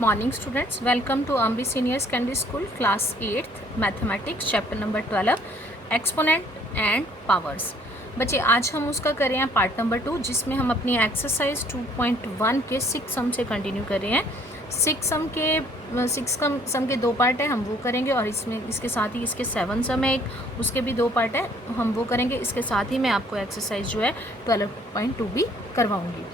Good morning students, welcome to Ambi Senior Secondary School class 8th Mathematics chapter number 12 Exponent and Powers। बच्चे आज हम उसका कर रहे हैं पार्ट नंबर 2 जिसमें हम अपनी एक्सरसाइज 2.1 के 6 सम से कंटिन्यू कर रहे हैं। 6 सम के 2 पार्ट है, हम वो करेंगे और इसमें इसके साथ ही इसके 7 सम है एक, उसके भी 2 पार्ट है, हम वो करेंगे। इसके साथ ही मैं आपको एक्सरसाइज जो है 12.2 भी करवाऊँगी।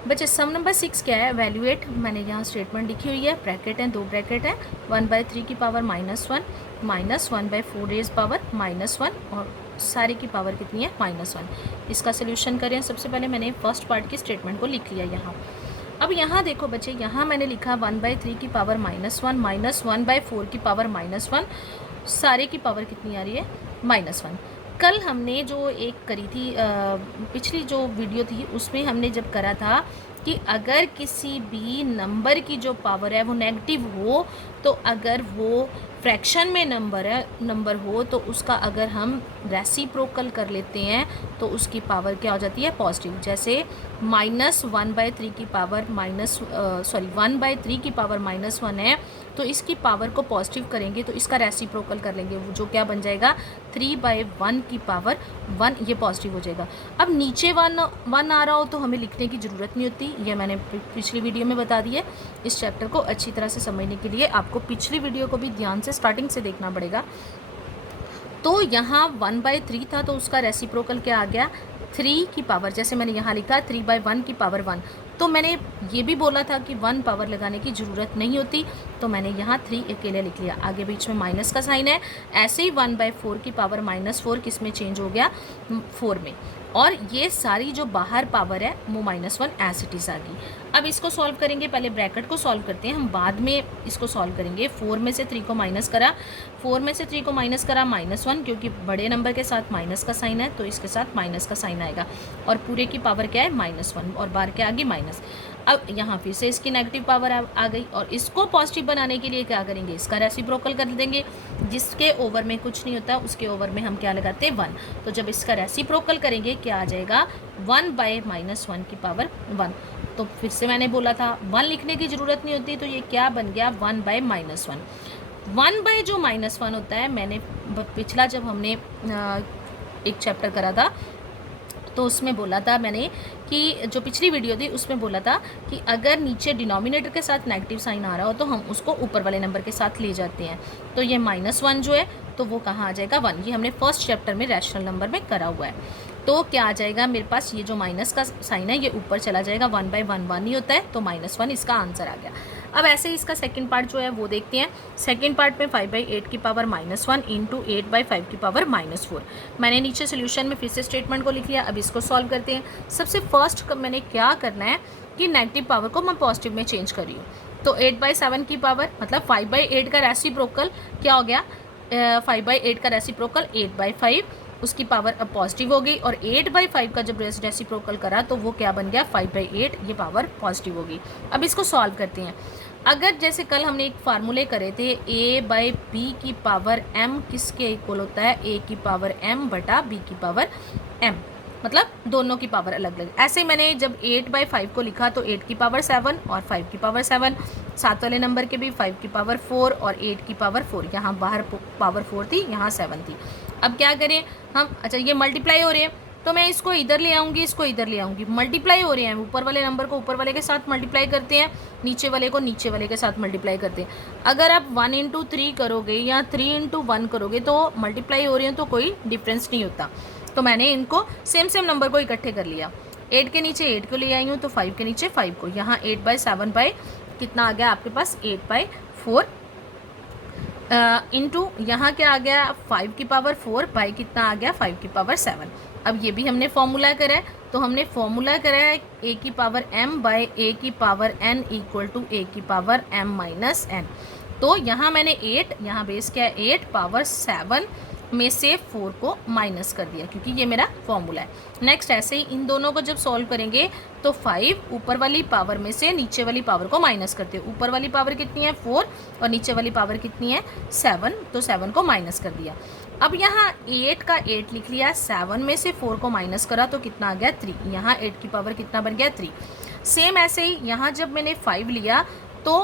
बच्चे सम नंबर 6 क्या है, वैल्यूएट। मैंने यहाँ स्टेटमेंट लिखी हुई है, ब्रैकेट है, 2 ब्रैकेट है, 1/3 की पावर -1 माइनस 1/4 रेज पावर -1 और सारे की पावर कितनी है -1। इसका सोल्यूशन करें। सबसे पहले मैंने फर्स्ट पार्ट की स्टेटमेंट को लिख लिया यहाँ। अब यहाँ देखो बच्चे, यहाँ मैंने लिखा 1/3 की पावर -1 माइनस 1/4 की पावर -1, सारे की पावर कितनी आ रही है -1। कल हमने जो एक करी थी पिछली जो वीडियो थी उसमें हमने जब करा था कि अगर किसी भी नंबर की जो पावर है वो नेगेटिव हो, तो अगर वो फ्रैक्शन में नंबर हो तो उसका अगर हम रेसिप्रोकल कर लेते हैं तो उसकी पावर क्या हो जाती है, पॉजिटिव। जैसे -1/3 की पावर 1/3 की पावर -1 है, तो इसकी पावर को पॉजिटिव करेंगे तो इसका रेसिप्रोकल कर लेंगे, जो क्या बन जाएगा 3/1 की पावर 1, ये पॉजिटिव हो जाएगा। अब नीचे 1 आ रहा हो तो हमें लिखने की ज़रूरत नहीं होती, ये मैंने पिछली वीडियो में बता दी है। इस चैप्टर को अच्छी तरह से समझने के लिए आपको पिछली वीडियो को भी ध्यान से स्टार्टिंग से देखना पड़ेगा। तो यहाँ 1/3 था तो उसका रेसिप्रोकल क्या आ गया 3 की पावर, जैसे मैंने यहाँ लिखा 3/1 की पावर 1। तो मैंने ये भी बोला था कि 1 पावर लगाने की ज़रूरत नहीं होती, तो मैंने यहाँ 3 अकेले लिख लिया। आगे बीच में माइनस का साइन है, ऐसे ही 1/4 की पावर -4 किस में चेंज हो गया 4 में, और ये सारी जो बाहर पावर है वो -1 एज इट इज़ आ गई। अब इसको सॉल्व करेंगे, पहले ब्रैकेट को सॉल्व करते हैं, हम बाद में इसको सॉल्व करेंगे। 4 में से 3 को माइनस करा, -1, क्योंकि बड़े नंबर के साथ माइनस का साइन है तो इसके साथ माइनस का साइन आएगा, और पूरे की पावर क्या है -1 और बाहर क्या आ गई माइनस। अब यहाँ फिर से इसकी नेगेटिव पावर आ गई, और इसको पॉजिटिव बनाने के लिए क्या करेंगे, इसका रेसिप्रोकल कर देंगे। जिसके ओवर में कुछ नहीं होता उसके ओवर में हम क्या लगाते हैं 1, तो जब इसका रेसिप्रोकल करेंगे क्या आ जाएगा 1/-1 की पावर 1। तो फिर से मैंने बोला था 1 लिखने की ज़रूरत नहीं होती, तो ये क्या बन गया 1/-1। 1 जो -1 होता है, मैंने पिछला जब हमने एक चैप्टर करा था तो उसमें बोला था मैंने कि जो पिछली वीडियो थी उसमें बोला था कि अगर नीचे डिनोमिनेटर के साथ नेगेटिव साइन आ रहा हो तो हम उसको ऊपर वाले नंबर के साथ ले जाते हैं। तो ये -1 जो है तो वो कहाँ आ जाएगा 1, ये हमने फर्स्ट चैप्टर में रैशनल नंबर में करा हुआ है। तो क्या आ जाएगा मेरे पास, ये जो माइनस का साइन है ये ऊपर चला जाएगा, 1/1 1 ही होता है, तो -1 इसका आंसर आ गया। अब ऐसे ही इसका सेकंड पार्ट जो है वो देखते हैं। सेकंड पार्ट में 5/8 की पावर -1 इंटू 8/5 की पावर -4। मैंने नीचे सोल्यूशन में फिर से स्टेटमेंट को लिख लिया। अब इसको सॉल्व करते हैं। सबसे फर्स्ट मैंने क्या करना है कि नेगेटिव पावर को मैं पॉजिटिव में चेंज कर रही हूँ, तो 8/7 की पावर मतलब 5/8 का रेसिप्रोकल क्या हो गया, 5/8 का रेसिप्रोकल 8/5, उसकी पावर अब पॉजिटिव हो गई, और 8/5 का जब रेसिप्रोकल करा तो वो क्या बन गया 5/8, ये पावर पॉजिटिव हो गई। अब इसको सॉल्व करते हैं। अगर जैसे कल हमने एक फार्मूले करे थे a/b की पावर m किसके इक्वल होता है, a की पावर m बटा b की पावर m, मतलब दोनों की पावर अलग अलग। ऐसे मैंने जब 8/5 को लिखा तो 8 की पावर 7 और 5 की पावर 7, साथ वाले नंबर के भी 5 की पावर 4 और 8 की पावर 4, यहाँ बाहर पावर 4 थी, यहाँ 7 थी। अब क्या करें हम, अच्छा ये मल्टीप्लाई हो रहे हैं तो मैं इसको इधर ले आऊँगी, इसको इधर ले आऊँगी। मल्टीप्लाई हो रहे हैं, ऊपर वाले नंबर को ऊपर वाले के साथ मल्टीप्लाई करते हैं, नीचे वाले को नीचे वाले के साथ मल्टीप्लाई करते हैं। अगर आप 1 × 3 करोगे या 3 × 1 करोगे तो मल्टीप्लाई हो रहे हैं तो कोई डिफरेंस नहीं होता। तो मैंने इनको सेम नंबर को इकट्ठे कर लिया। 8 के नीचे 8 को ले आई हूँ तो 5 के नीचे 5 को, यहाँ 8/7 कितना आ गया आपके पास 8/4 इंटू यहाँ क्या आ गया 5 की पावर 4 बाई कितना आ गया 5 की पावर 7। अब ये भी हमने फॉर्मूला करा है, तो हमने फॉर्मूला करा है a की पावर m बाई a की power n equal to a की पावर m - n। तो यहाँ मैंने 8, यहाँ बेस क्या है 8 पावर 7 में से 4 को माइनस कर दिया, क्योंकि ये मेरा फॉर्मूला है। नेक्स्ट ऐसे ही इन दोनों को जब सॉल्व करेंगे तो 5 ऊपर वाली पावर में से नीचे वाली पावर को माइनस करते हैं। ऊपर वाली पावर कितनी है 4 और नीचे वाली पावर कितनी है 7, तो 7 को माइनस कर दिया। अब यहाँ 8 का 8 लिख लिया, 7 में से 4 को माइनस करा तो कितना आ गया 3, यहाँ 8 की पावर कितना बन गया 3। सेम ऐसे ही यहाँ जब मैंने 5 लिया तो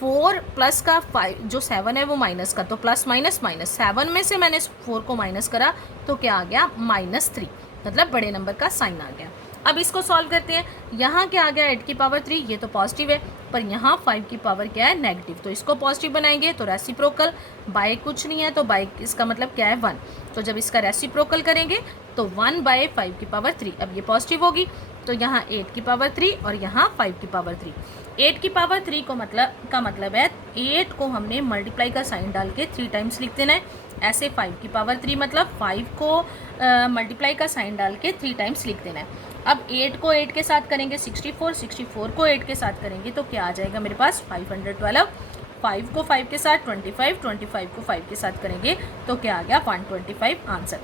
4 प्लस का 5 जो 7 है वो माइनस का, तो प्लस माइनस माइनस, 7 में से मैंने 4 को माइनस करा तो क्या आ गया -3, मतलब बड़े नंबर का साइन आ गया। अब इसको सॉल्व करते हैं। यहाँ क्या आ गया 8 की पावर 3, ये तो पॉजिटिव है, पर यहाँ 5 की पावर क्या है नेगेटिव, तो इसको पॉजिटिव बनाएंगे तो रेसिप्रोकल, बाय कुछ नहीं है तो बाय इसका मतलब क्या है 1, तो जब इसका रेसिप्रोकल करेंगे तो 1/5 की पावर 3, अब ये पॉजिटिव होगी तो यहाँ 8 की पावर 3 और यहाँ 5 की पावर 3। 8 की पावर 3 को मतलब है 8 को हमने मल्टीप्लाई का साइन डाल के 3 टाइम्स लिख देना है, ऐसे 5 की पावर 3 मतलब 5 को मल्टीप्लाई का साइन डाल के 3 टाइम्स लिख देना है। अब 8 को 8 के साथ करेंगे 64, 64 को 8 के साथ करेंगे तो क्या आ जाएगा मेरे पास 512, 5 को 5 के साथ 25, 25 को 5 के साथ करेंगे तो क्या आ गया 125 आंसर।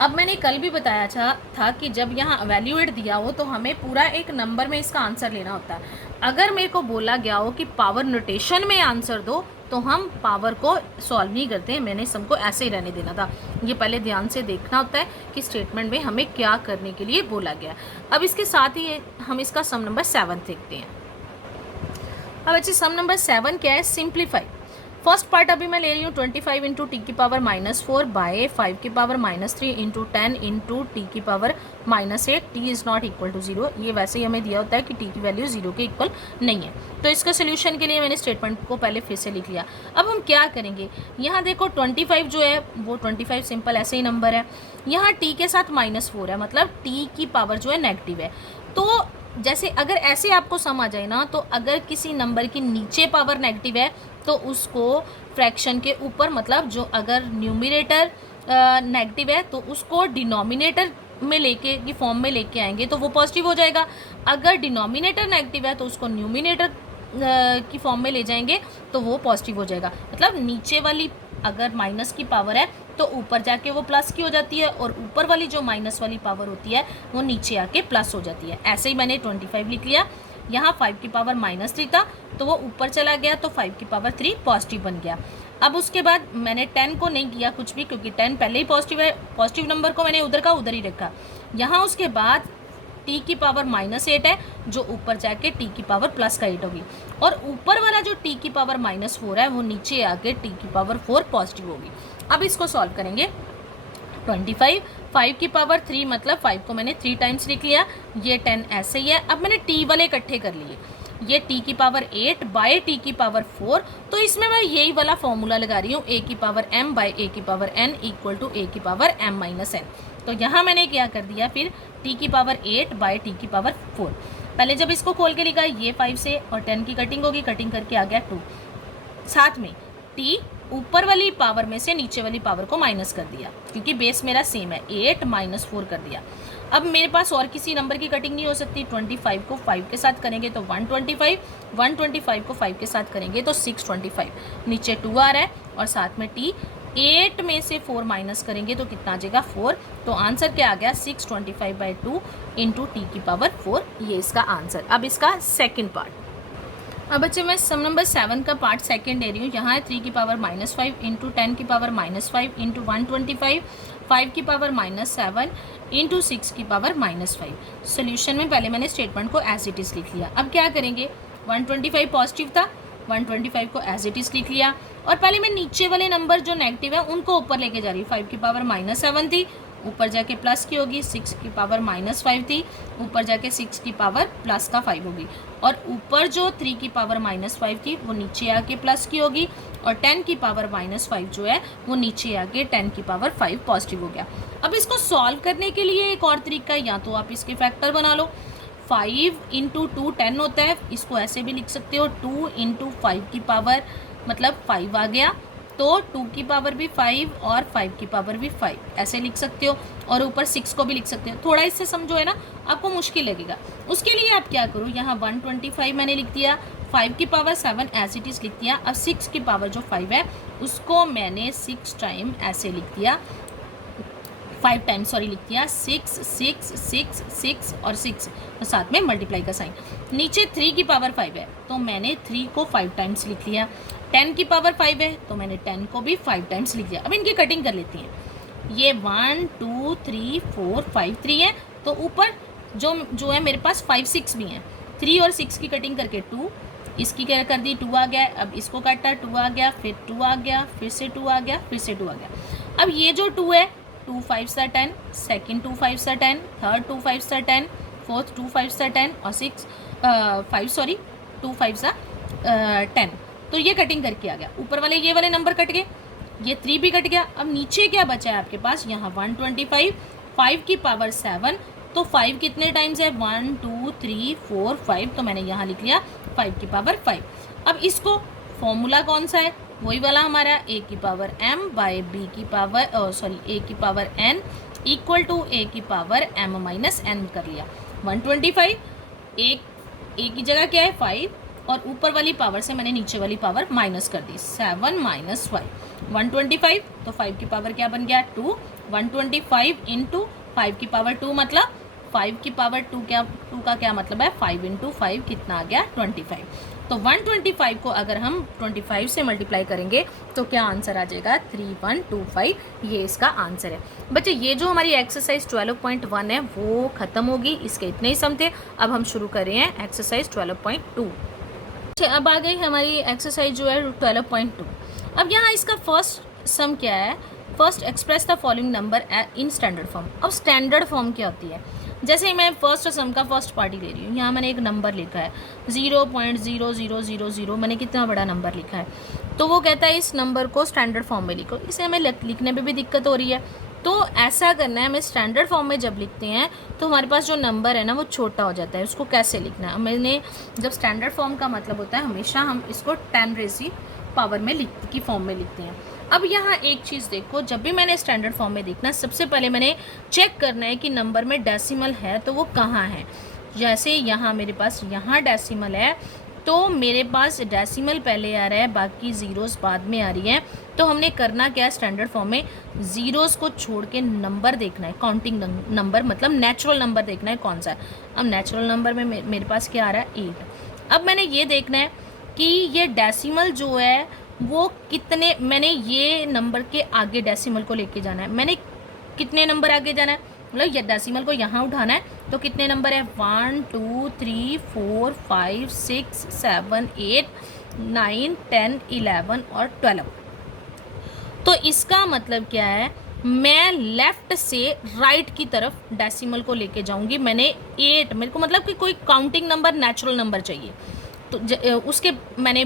अब मैंने कल भी बताया था कि जब यहाँ एवेल्यूएट दिया हो तो हमें पूरा एक नंबर में इसका आंसर लेना होता है। अगर मेरे को बोला गया हो कि पावर नोटेशन में आंसर दो तो हम पावर को सॉल्व नहीं करते, मैंने सबको ऐसे ही रहने देना था। ये पहले ध्यान से देखना होता है कि स्टेटमेंट में हमें क्या करने के लिए बोला गया। अब इसके साथ ही हम इसका सम नंबर 7 देखते हैं। अब अच्छी सम नंबर 7 क्या है, सिंप्लीफाई। फर्स्ट पार्ट अभी मैं ले रही हूँ 25 इंटू टी की पावर -4 बाय 5 की पावर -3 इंटू 10 इंटू टी की power -8, T is not equal to 0। ये वैसे ही हमें दिया होता है कि टी की वैल्यू 0 के इक्वल नहीं है, तो इसका सोल्यूशन के लिए मैंने स्टेटमेंट को पहले फिर से लिख लिया। अब हम क्या करेंगे, यहाँ देखो 25 जो है वो 25 सिंपल ऐसे ही नंबर है, यहाँ टी के साथ -4 है मतलब टी की पावर जो है नेगेटिव है। तो जैसे अगर ऐसे आपको सम आ जाए ना, तो अगर किसी नंबर की नीचे पावर नेगेटिव है तो उसको फ्रैक्शन के ऊपर, मतलब जो अगर न्यूमरेटर नेगेटिव है तो उसको डिनोमिनेटर में लेके की फॉर्म में लेके आएंगे तो वो पॉजिटिव हो जाएगा। अगर डिनोमिनेटर नेगेटिव है तो उसको न्यूमरेटर की फॉर्म में ले जाएंगे तो वो पॉजिटिव हो जाएगा। मतलब नीचे वाली अगर माइनस की पावर है तो ऊपर जाके वो प्लस की हो जाती है, और ऊपर वाली जो माइनस वाली पावर होती है वो नीचे आके प्लस हो जाती है। ऐसे ही मैंने 25 लिख लिया, यहाँ 5 की पावर -3 था तो वो ऊपर चला गया तो 5 की पावर 3 पॉजिटिव बन गया। अब उसके बाद मैंने 10 को नहीं किया कुछ भी, क्योंकि 10 पहले ही पॉजिटिव है, पॉजिटिव नंबर को मैंने उधर का उधर ही रखा। यहाँ उसके बाद टी की पावर -8 है जो ऊपर जाके टी की पावर +8 होगी, और ऊपर वाला जो टी की पावर -4 है वो नीचे आके टी की पावर 4 पॉजिटिव होगी। अब इसको सॉल्व करेंगे। 25 5 की पावर 3 मतलब 5 को मैंने 3 टाइम्स लिख लिया, ये 10 ऐसे ही है। अब मैंने टी वाले इकट्ठे कर लिए, ये टी की पावर 8 बाय टी की पावर 4, तो इसमें मैं यही वाला फॉर्मूला लगा रही हूँ, ए की पावर m बाय ए की पावर n इक्वल टू ए की पावर m - n। तो यहाँ मैंने क्या कर दिया, फिर टी की पावर 8 बाय टी की पावर 4, पहले जब इसको खोल के लिखा ये 5 से और 10 की कटिंग होगी, कटिंग करके आ गया 2, साथ में टी ऊपर वाली पावर में से नीचे वाली पावर को माइनस कर दिया क्योंकि बेस मेरा सेम है, 8 - 4 कर दिया। अब मेरे पास और किसी नंबर की कटिंग नहीं हो सकती, 25 को 5 के साथ करेंगे तो 125, 125 को 5 के साथ करेंगे तो 625, नीचे 2 आ रहा है और साथ में टी, 8 में से 4 माइनस करेंगे तो कितना आ जाएगा 4, तो आंसर क्या आ गया 625/2 इंटू टी की पावर 4, ये इसका आंसर। अब इसका सेकेंड पार्ट, अब बच्चे मैं सम नंबर 7 का पार्ट सेकंड दे रही हूँ। यहाँ है 3 की पावर -5 इंटू 10 की पावर -5 इंटू 125, 5 की पावर -7 इंटू 6 की पावर -5। सोल्यूशन में पहले मैंने स्टेटमेंट को एज इट इज़ लिख लिया। अब क्या करेंगे, 125 पॉजिटिव था, 125 को एज इट इज़ लिख लिया, और पहले मैं नीचे वाले नंबर जो नेगेटिव है उनको ऊपर लेके जा रही हूँ। 5 की पावर -7 थी, ऊपर जाके प्लस की होगी, 6 की पावर -5 थी, ऊपर जाके 6 की पावर प्लस का 5 होगी, और ऊपर जो 3 की पावर -5 थी वो नीचे आके प्लस की होगी, और 10 की पावर -5 जो है वो नीचे आके 10 की पावर 5 पॉजिटिव हो गया। अब इसको सॉल्व करने के लिए एक और तरीका है, या तो आप इसके फैक्टर बना लो, 5 इंटू 2 10 होता है, इसको ऐसे भी लिख सकते हो, 2 इंटू 5 की पावर मतलब 5 आ गया, तो 2 की पावर भी 5 और 5 की पावर भी 5 ऐसे लिख सकते हो, और ऊपर 6 को भी लिख सकते हो। थोड़ा इससे समझो है ना, आपको मुश्किल लगेगा, उसके लिए आप क्या करो, यहाँ 125 मैंने लिख दिया, 5 की पावर 7 एज इट इज़ लिख दिया। अब 6 की पावर जो 5 है उसको मैंने 6 टाइम ऐसे लिख दिया, 5 टाइम्स सॉरी लिख दिया, 6 6 6 6 और 6 और साथ में मल्टीप्लाई का साइन। नीचे 3 की पावर 5 है तो मैंने 3 को 5 टाइम्स लिख लिया, 10 की पावर 5 है तो मैंने 10 को भी 5 टाइम्स लिख दिया। अब इनकी कटिंग कर लेती हैं, ये 1 2 3 4 5 3 है, तो ऊपर जो है मेरे पास 5 6 भी हैं, 3 और 6 की कटिंग करके 2, इसकी क्या कर दी, 2 आ गया, अब इसको काटा, 2 आ गया, फिर 2 आ गया, फिर से 2 आ गया, फिर से 2 आ गया। अब ये जो 2 है, 2 5 सा 10, सेकेंड 2 5 सा 10, थर्ड 2 5 सा 10, फोर्थ 2 5 सा 10 और 2 5 सा 10। तो ये कटिंग करके आ गया, ऊपर वाले ये वाले नंबर कट गए, ये 3 भी कट गया। अब नीचे क्या बचा है आपके पास, यहाँ 125, 5 की पावर 7, तो 5 कितने टाइम्स है, 1 2 3 4 5, तो मैंने यहाँ लिख लिया 5 की पावर 5। अब इसको फॉर्मूला कौन सा है, वही वाला हमारा a की पावर m बाय b की पावर a की power n equal to a की पावर m माइनस n कर लिया। 125 एक a की जगह क्या है 5 और ऊपर वाली पावर से मैंने नीचे वाली पावर माइनस कर दी, 7 माइनस 5, 125, तो 5 की पावर क्या बन गया 2, 125 इंटू 5 की पावर 2 मतलब 5 की पावर 2 क्या, 2 का क्या मतलब है 5 इंटू 5 कितना आ गया 25। तो 125 को अगर हम 25 से मल्टीप्लाई करेंगे तो क्या आंसर आ जाएगा 3125, ये इसका आंसर है। बच्चे ये जो हमारी एक्सरसाइज 12.1 है वो ख़त्म होगी, इसके इतने ही सम थे। अब हम शुरू कर रहे हैं एक्सरसाइज 12.2। अब आ गई हमारी एक्सरसाइज जो है 12.2। अब यहाँ इसका फर्स्ट सम क्या है, first express the following number in standard form. अब स्टैंडर्ड फॉर्म क्या होती है, जैसे मैं फर्स्ट सम का फर्स्ट पार्टी ले रही हूँ, यहाँ मैंने एक नंबर लिखा है 0.0000, मैंने कितना बड़ा नंबर लिखा है, तो वो कहता है इस नंबर को स्टैंडर्ड फॉर्म में लिखो। इसे हमें लिखने में भी दिक्कत हो रही है, तो ऐसा करना है, हमें स्टैंडर्ड फॉर्म में जब लिखते हैं तो हमारे पास जो नंबर है ना वो छोटा हो जाता है, उसको कैसे लिखना है। मैंने जब स्टैंडर्ड फॉर्म का मतलब होता है हमेशा हम इसको 10 रेज़ पावर में की फॉर्म में लिखते हैं। अब यहाँ एक चीज़ देखो, जब भी मैंने स्टैंडर्ड फॉर्म में देखना, सबसे पहले मैंने चेक करना है कि नंबर में डेसिमल है तो वो कहाँ है। जैसे यहाँ मेरे पास यहाँ डेसिमल है तो मेरे पास डेसिमल पहले आ रहा है, बाकी ज़ीरोज़ बाद में आ रही है। तो हमने करना क्या है, स्टैंडर्ड फॉर्म में ज़ीरोज़ को छोड़ के नंबर देखना है, काउंटिंग नंबर मतलब नेचुरल नंबर देखना है कौन सा है। अब नेचुरल नंबर में मेरे पास क्या आ रहा है 8। अब मैंने ये देखना है कि ये डेसिमल जो है वो कितने, मैंने ये नंबर के आगे डेसिमल को लेके जाना है, मैंने कितने नंबर आगे जाना है, मतलब ये डेसिमल को यहाँ उठाना है, तो कितने नंबर है 1 2 3 4 5 6 7 8 9 10 11 और 12। तो इसका मतलब क्या है, मैं लेफ़्ट से राइट की तरफ डेसिमल को लेके जाऊंगी। मैंने 8, मेरे को मतलब कि कोई काउंटिंग नंबर नेचुरल नंबर चाहिए, तो उसके मैंने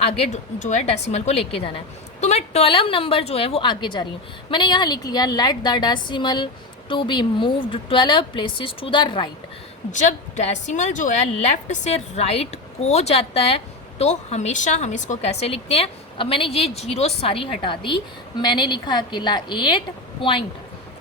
आगे जो है डेसिमल को लेके जाना है। तो मैं 12 नंबर जो है वो आगे जा रही हूँ। मैंने यहाँ लिख लिया let the decimal to be moved 12 places to the right. जब डेसिमल जो है लेफ़्ट से राइट को जाता है तो हमेशा हम इसको कैसे लिखते हैं। अब मैंने ये जीरो सारी हटा दी, मैंने लिखा अकेला 8 पॉइंट,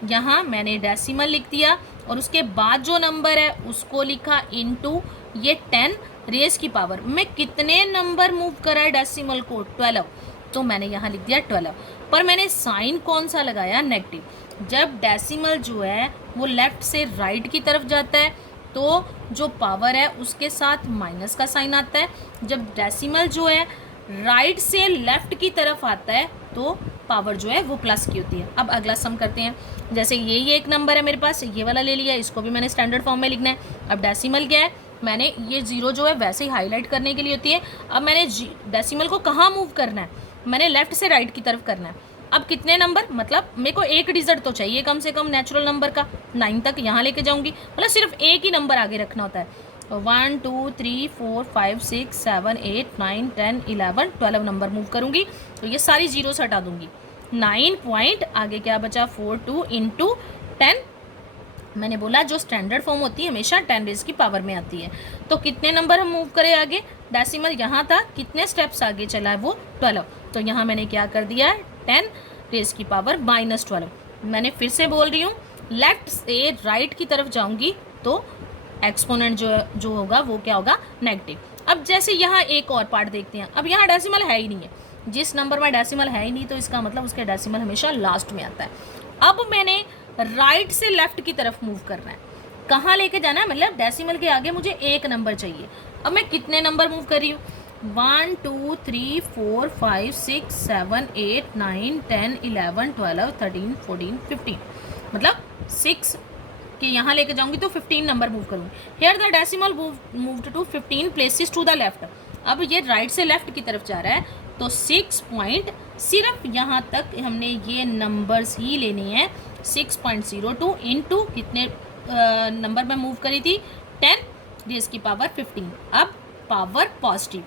यहाँ मैंने डेसिमल लिख दिया और उसके बाद जो नंबर है उसको लिखा इनटू ये 10 रेज की पावर में कितने नंबर मूव करा है डेसिमल को 12, तो मैंने यहाँ लिख दिया 12। पर मैंने साइन कौन सा लगाया, नेगेटिव। जब डेसिमल जो है वो लेफ़्ट से राइट की तरफ जाता है तो जो पावर है उसके साथ माइनस का साइन आता है। जब डेसिमल जो है राइट से लेफ़्ट की तरफ आता है तो पावर जो है वो प्लस की होती है। अब अगला सम करते हैं, जैसे ये एक नंबर है मेरे पास, ये वाला ले लिया, इसको भी मैंने स्टैंडर्ड फॉर्म में लिखना है। अब डेसिमल क्या है, मैंने ये जीरो जो है वैसे ही हाईलाइट करने के लिए होती है। अब मैंने डेसिमल को कहाँ मूव करना है, मैंने लेफ़्ट से राइट की तरफ करना है। अब कितने नंबर, मतलब मेरे को एक डिजिट तो चाहिए कम से कम नेचुरल नंबर का, 9 तक यहाँ लेके जाऊँगी, मतलब सिर्फ एक ही नंबर आगे रखना होता है। 1 2 3 4 5 6 7 8 9 10 11 12 नंबर मूव करूँगी तो ये सारी जीरो से हटा दूँगी। 9 पॉइंट आगे क्या बचा 42 इंटू 10, मैंने बोला जो स्टैंडर्ड फॉर्म होती है हमेशा 10 रेज की पावर में आती है। तो कितने नंबर हम मूव करें आगे, डेसिमल यहाँ था, कितने स्टेप्स आगे चला है वो 12, तो यहाँ मैंने क्या कर दिया 10 रेज की पावर -12। मैंने फिर से बोल रही हूँ, लेफ्ट से राइट की तरफ जाऊँगी तो एक्सपोनेंट जो होगा वो क्या होगा, नेगेटिव। अब जैसे यहाँ एक और पार्ट देखते हैं, अब यहाँ डेसिमल है ही नहीं है, जिस नंबर में डेसिमल है ही नहीं तो इसका मतलब उसके डेसिमल हमेशा लास्ट में आता है। अब मैंने राइट से लेफ्ट की तरफ मूव करना है, कहाँ लेके जाना है, मतलब डेसिमल के आगे मुझे एक नंबर चाहिए। अब मैं कितने नंबर मूव कर रही हूँ, 1 2 3 4 5 6 7 8 9 10 11 12 13 14 15, मतलब 6 के यहाँ लेके जाऊंगी तो 15 नंबर मूव करूँगी। Here the decimal moved to 15 places to the left. अब ये राइट से लेफ्ट की तरफ जा रहा है, तो 6 पॉइंट, सिर्फ यहाँ तक हमने ये नंबर्स ही लेने हैं। 6.02 इंटू कितने नंबर में मूव करी थी, 10 रेज़ की पावर 15। अब power positive,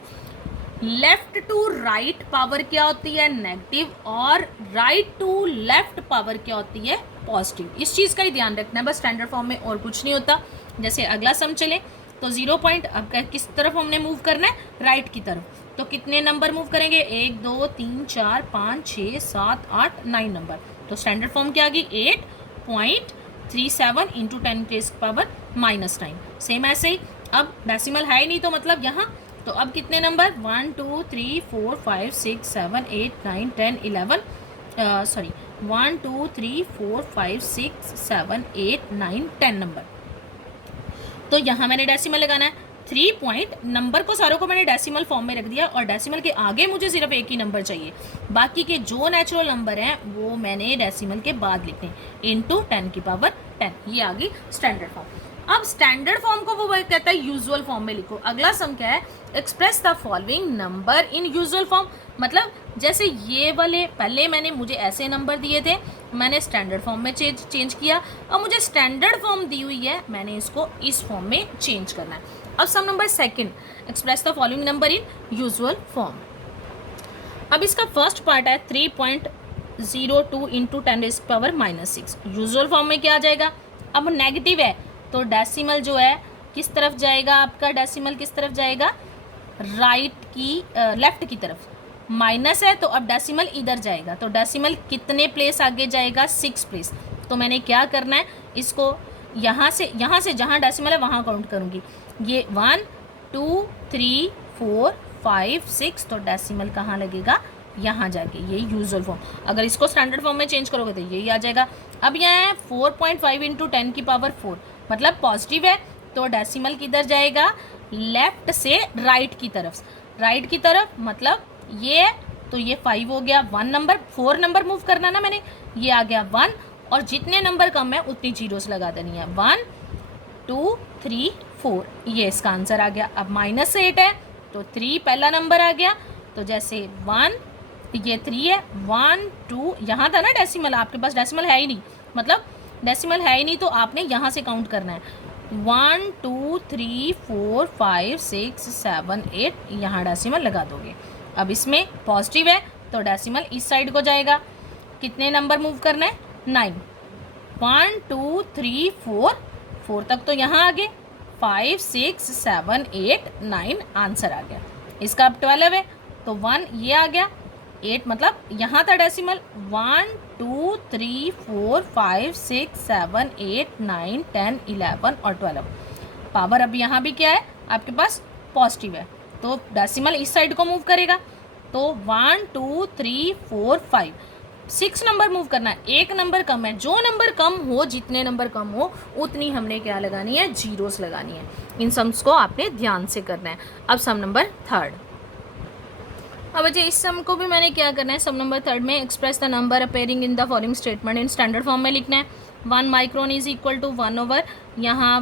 left to right power क्या होती है, नेगेटिव, और राइट टू लेफ्ट पावर क्या होती है, पॉजिटिव। इस चीज़ का ही ध्यान रखना है बस स्टैंडर्ड फॉर्म में, और कुछ नहीं होता। जैसे अगला सम चले तो 0 पॉइंट, अब किस तरफ हमने मूव करना है, राइट की तरफ। तो कितने नंबर मूव करेंगे, 1 2 3 4 5 6 7 8 9 नंबर। तो स्टैंडर्ड फॉर्म क्या आ गई, 8.37 इंटू 10 रेज़ की पावर -9। सेम ऐसे ही, अब डेसिमल है ही नहीं तो मतलब यहाँ, तो अब कितने नंबर, 1 2 3 4 5 6 7 8 9 10 11, सॉरी 1 2 3 4 5 6 7 8 9 10 नंबर। तो यहाँ मैंने डेसिमल लगाना है, 3 पॉइंट, नंबर को सारों को मैंने डेसिमल फॉर्म में रख दिया, और डेसिमल के आगे मुझे सिर्फ एक ही नंबर चाहिए, बाकी के जो नेचुरल नंबर हैं वो मैंने डेसिमल के बाद लिखने, इंटू 10 की पावर 10। ये आ गई स्टैंडर्ड फॉर्म। अब स्टैंडर्ड फॉर्म को वो कहता है यूजुअल फॉर्म में लिखो। अगला सम क्या है, express the following number in usual form. मतलब जैसे ये वाले पहले मैंने, मुझे ऐसे नंबर दिए थे, मैंने स्टैंडर्ड फॉर्म में चेंज किया, अब मुझे स्टैंडर्ड फॉर्म दी हुई है, मैंने इसको इस फॉर्म में चेंज करना है। अब some number second, express the following number in usual form. अब इसका फर्स्ट पार्ट है 3.02 इंटू 10 रेज़ की पावर -6। यूजुअल फॉर्म में क्या आ जाएगा, अब नेगेटिव है तो डेसिमल जो है किस तरफ जाएगा, आपका डेसिमल किस तरफ जाएगा, राइट की लेफ्ट की तरफ। माइनस है तो अब डेसिमल इधर जाएगा, तो डेसिमल कितने प्लेस आगे जाएगा, 6 प्लेस। तो मैंने क्या करना है, इसको यहाँ से जहाँ डेसिमल है वहाँ काउंट करूँगी। ये 1 2 3 4 5 6, तो डेसिमल कहाँ लगेगा, यहाँ जाके, ये यूजुअल फॉर्म। अगर इसको स्टैंडर्ड फॉर्म में चेंज करोगे तो यही आ जाएगा। अब यहाँ है 4.5 इंटू 10 की पावर 4, मतलब पॉजिटिव है तो डेसिमल किधर जाएगा, लेफ्ट से राइट की तरफ। राइट की तरफ मतलब ये है, तो ये 5 हो गया, 1 नंबर, 4 नंबर मूव करना ना मैंने, ये आ गया 1, और जितने नंबर कम है उतनी जीरोस लगा देनी है, 1 2 3 4, ये इसका आंसर आ गया। अब -8 है तो 3 पहला नंबर आ गया, तो जैसे 1, ये 3 है, 1 2, यहाँ था ना डेसिमल, आपके पास डेसिमल है ही नहीं, मतलब डेसिमल है ही नहीं तो आपने यहाँ से काउंट करना है, 1 2 3 4 5 6 7 8, यहाँ डेसिमल लगा दोगे। अब इसमें पॉजिटिव है तो डेसिमल इस साइड को जाएगा, कितने नंबर मूव करना है, 9, 1 2 3 4 तक तो यहाँ आ गए, 5 6 7 8 9, आंसर आ गया। इसका अब 12 है तो 1 ये आ गया, 8 मतलब यहाँ था डेसिमल, 1 2 3 4 5 6 7 8 9 10 11 और 12। पावर अब यहाँ भी क्या है आपके पास, पॉजिटिव है, तो डेसिमल इस साइड को मूव करेगा, तो 1 2 3 4 5 6 नंबर मूव करना है, एक नंबर कम है, जो नंबर कम हो, जितने नंबर कम हो उतनी हमने क्या लगानी है, जीरोस लगानी है। इन सम्स को आपने ध्यान से करना है। अब सम नंबर थर्ड, अब अच्छा इस सम को भी मैंने क्या करना है, सम नंबर थर्ड में express the number appearing in the following statement in standard form में लिखना है। 1 micron is equal to 1 over, यहाँ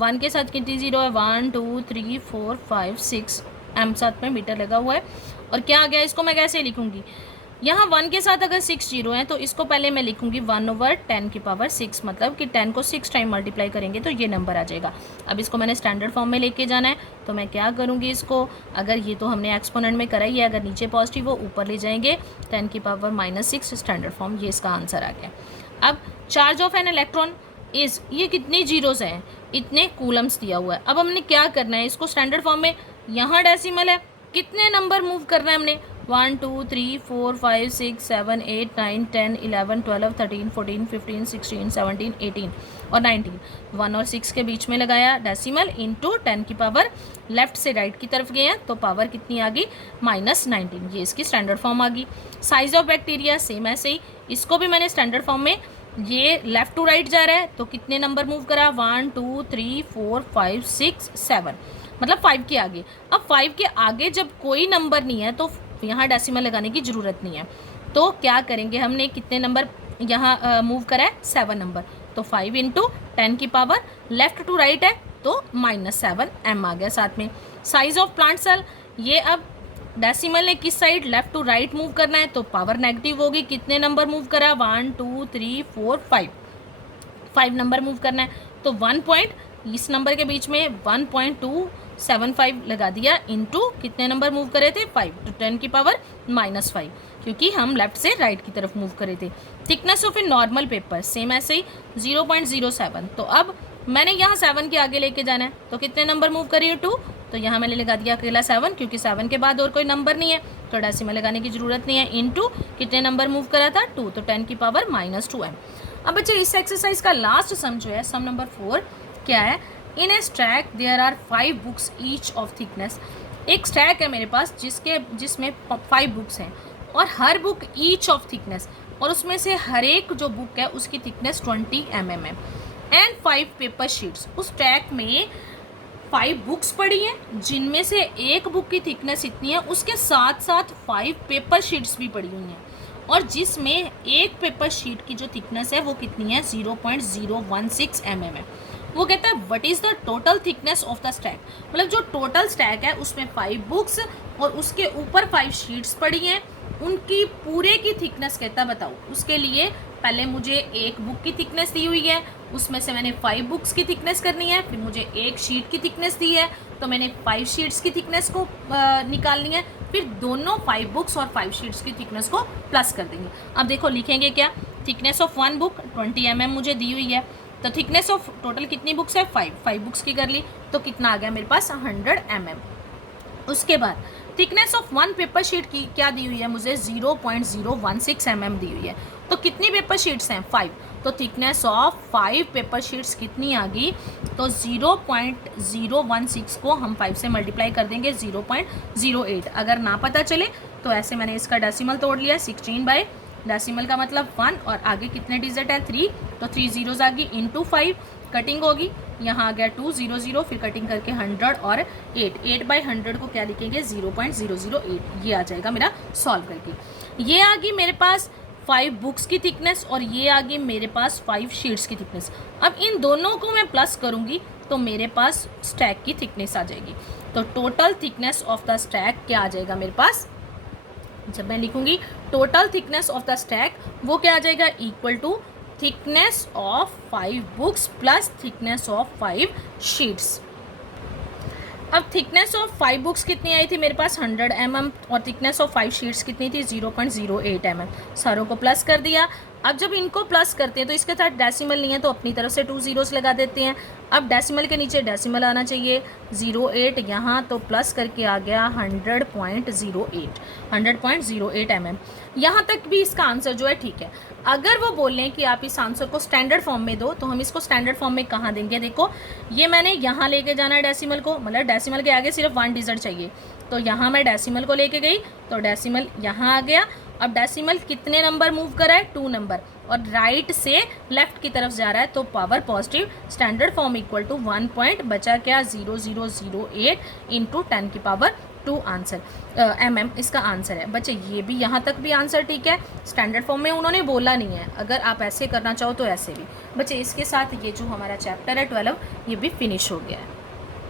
1 के साथ कितनी जीरो है, 1 2 3 4 5 6, एम साथ में मीटर लगा हुआ है, और क्या आ गया, इसको मैं कैसे लिखूंगी, यहाँ 1 के साथ अगर 6 जीरो है तो इसको पहले मैं लिखूंगी 1 ओवर 10 की पावर 6, मतलब कि 10 को 6 टाइम मल्टीप्लाई करेंगे तो ये नंबर आ जाएगा। अब इसको मैंने स्टैंडर्ड फॉर्म में लेके जाना है, तो मैं क्या करूँगी, इसको अगर ये तो हमने एक्सपोनेंट में करा ही है, अगर नीचे पॉजिटिव हो ऊपर ले जाएंगे, 10 की पावर -6 स्टैंडर्ड फॉर्म, ये इसका आंसर आ गया। अब charge of an electron is, ये कितने जीरोस हैं, इतने कूलम्स दिया हुआ है। अब हमने क्या करना है, इसको स्टैंडर्ड फॉर्म में, यहाँ डेसिमल है, कितने नंबर मूव करना है हमने, 1 2 3 4 5 6 7 8 9 10 11 12 13 14 15 16 17 18 और 19, 1 और 6 के बीच में लगाया डेसिमल, इंटू 10 की पावर लेफ्ट से राइट की तरफ गए हैं तो पावर कितनी आ गई, -19, ये इसकी स्टैंडर्ड फॉर्म आ गई। साइज ऑफ बैक्टीरिया सेम ऐसे ही, इसको भी मैंने स्टैंडर्ड फॉर्म में, ये लेफ्ट टू राइट जा रहा है तो कितने नंबर मूव करा, 1 2 3 4 5 6 7, मतलब 5 के आगे। अब 5 के आगे जब कोई नंबर नहीं है तो यहाँ डेसिमल लगाने की ज़रूरत नहीं है, तो क्या करेंगे, हमने कितने नंबर यहाँ मूव करा है, 7 नंबर, तो 5 इंटू 10 की पावर लेफ्ट टू राइट है तो -7 m आ गया साथ में। साइज ऑफ प्लांट सेल, ये अब डेसिमल ने किस side, left to right move करना है, तो पावर नेगेटिव होगी। कितने नंबर मूव करा, 1 2 3 4 5, 5 नंबर मूव करना है। तो 1 पॉइंट इस नंबर के बीच में 1.275 लगा दिया, इनटू कितने नंबर मूव करे थे, 5, तो 10 की पावर -5, क्योंकि हम लेफ्ट से राइट की तरफ मूव करे थे। Thickness of a normal paper same ऐसे ही 0.07। तो अब मैंने यहाँ 7 के आगे लेके जाना है, तो कितने नंबर मूव करिए, 2, तो यहाँ मैंने लगा दिया अकेला 7, क्योंकि 7 के बाद और कोई नंबर नहीं है, तो डेसिमल लगाने की जरूरत नहीं है। इनटू कितने नंबर मूव करा था, 2, तो 10 की पावर -2m। अब बच्चे इस एक्सरसाइज का लास्ट सम जो है, सम नंबर 4 क्या है, in a stack there are 5 books each of thickness. एक स्टैक है मेरे पास जिसमें 5 बुक्स हैं, और हर बुक ईच ऑफ थिकनेस, और उसमें से हर एक जो बुक है उसकी थिकनेस 20 mm है, एंड 5 पेपर शीट्स। उस स्टैक में 5 बुक्स पड़ी हैं, जिनमें से एक बुक की थिकनेस इतनी है, उसके साथ साथ 5 पेपर शीट्स भी पड़ी हुई हैं, और जिसमें एक पेपर शीट की जो थिकनेस है वो कितनी है, 0.016 mm है। वो कहता है what is the total thickness of the stack, मतलब जो टोटल स्टैक है उसमें 5 बुक्स और उसके ऊपर 5 शीट्स पड़ी हैं, उनकी पूरे की थिकनेस कहता बताओ। उसके लिए पहले मुझे एक बुक की थिकनेस दी हुई है, उसमें से मैंने 5 बुक्स की थिकनेस करनी है, फिर मुझे एक शीट की थिकनेस दी है, तो मैंने 5 शीट्स की थिकनेस को निकालनी है, फिर दोनों 5 बुक्स और 5 शीट्स की थिकनेस को प्लस कर देंगे। अब देखो लिखेंगे क्या, थिकनेस ऑफ 1 बुक 20 mm मुझे दी हुई है, तो थिकनेस ऑफ टोटल कितनी बुक्स है, 5 बुक्स की कर ली, तो कितना आ गया मेरे पास, 100 mm। उसके बाद थिकनेस ऑफ 1 पेपर शीट की क्या दी हुई है मुझे, 0.016 mm दी हुई है, तो कितनी पेपर शीट्स हैं, 5, तो थिकनेस ऑफ 5 पेपर शीट्स कितनी आ गई, तो 0.016 को हम 5 से मल्टीप्लाई कर देंगे 0.08। अगर ना पता चले तो ऐसे मैंने इसका डेसिमल तोड़ लिया, 16 बाय डेसिमल का मतलब 1, और आगे कितने डिजिट है, 3, तो 3 जीरोज आ गई, इंटू 5, कटिंग होगी, यहाँ आ गया 2 0 0, फिर कटिंग करके 100 और 8 बाई 100 को क्या लिखेंगे, 0.008, ये आ जाएगा मेरा सॉल्व करके। ये आ गई मेरे पास 5 बुक्स की थिकनेस, और ये आ गई मेरे पास 5 शीट्स की थिकनेस। अब इन दोनों को मैं प्लस करूँगी तो मेरे पास स्टैक की थिकनेस आ जाएगी। तो total thickness of the stack क्या आ जाएगा मेरे पास, जब मैं लिखूंगी total thickness of the stack, वो क्या आ जाएगा, equal to thickness of 5 books plus thickness of 5 sheets. अब थिकनेस ऑफ 5 बुक्स कितनी आई थी मेरे पास, 100 mm, और थिकनेस ऑफ 5 शीट्स कितनी थी, 0.08 mm। सारों को प्लस कर दिया। अब जब इनको प्लस करते हैं तो इसके साथ डेसिमल नहीं है, तो अपनी तरफ से 2 जीरोस लगा देते हैं। अब डेसिमल के नीचे डेसिमल आना चाहिए, 08 यहाँ, तो प्लस करके आ गया 100.08 mm। यहाँ तक भी इसका आंसर जो है ठीक है। अगर वो बोलें कि आप इस आंसर को स्टैंडर्ड फॉर्म में दो, तो हम इसको स्टैंडर्ड फॉर्म में कहाँ देंगे, देखो ये मैंने यहाँ लेके जाना है डेसिमल को, मतलब डेसिमल के आगे सिर्फ 1 डिजिट चाहिए, तो यहाँ मैं डेसिमल को लेके गई, तो डेसिमल यहाँ आ गया। अब डेसिमल कितने नंबर मूव करा है, 2 नंबर, और राइट से लेफ्ट की तरफ जा रहा है, तो power positive, standard form equal to 1 point बचा क्या, 0008 इंटू 10 की पावर 2 आंसर mm इसका आंसर है। बच्चे ये भी यहाँ तक भी आंसर ठीक है, स्टैंडर्ड फॉर्म में उन्होंने बोला नहीं है, अगर आप ऐसे करना चाहो तो ऐसे भी। बच्चे इसके साथ ये जो हमारा चैप्टर है 12 ये भी फिनिश हो गया है।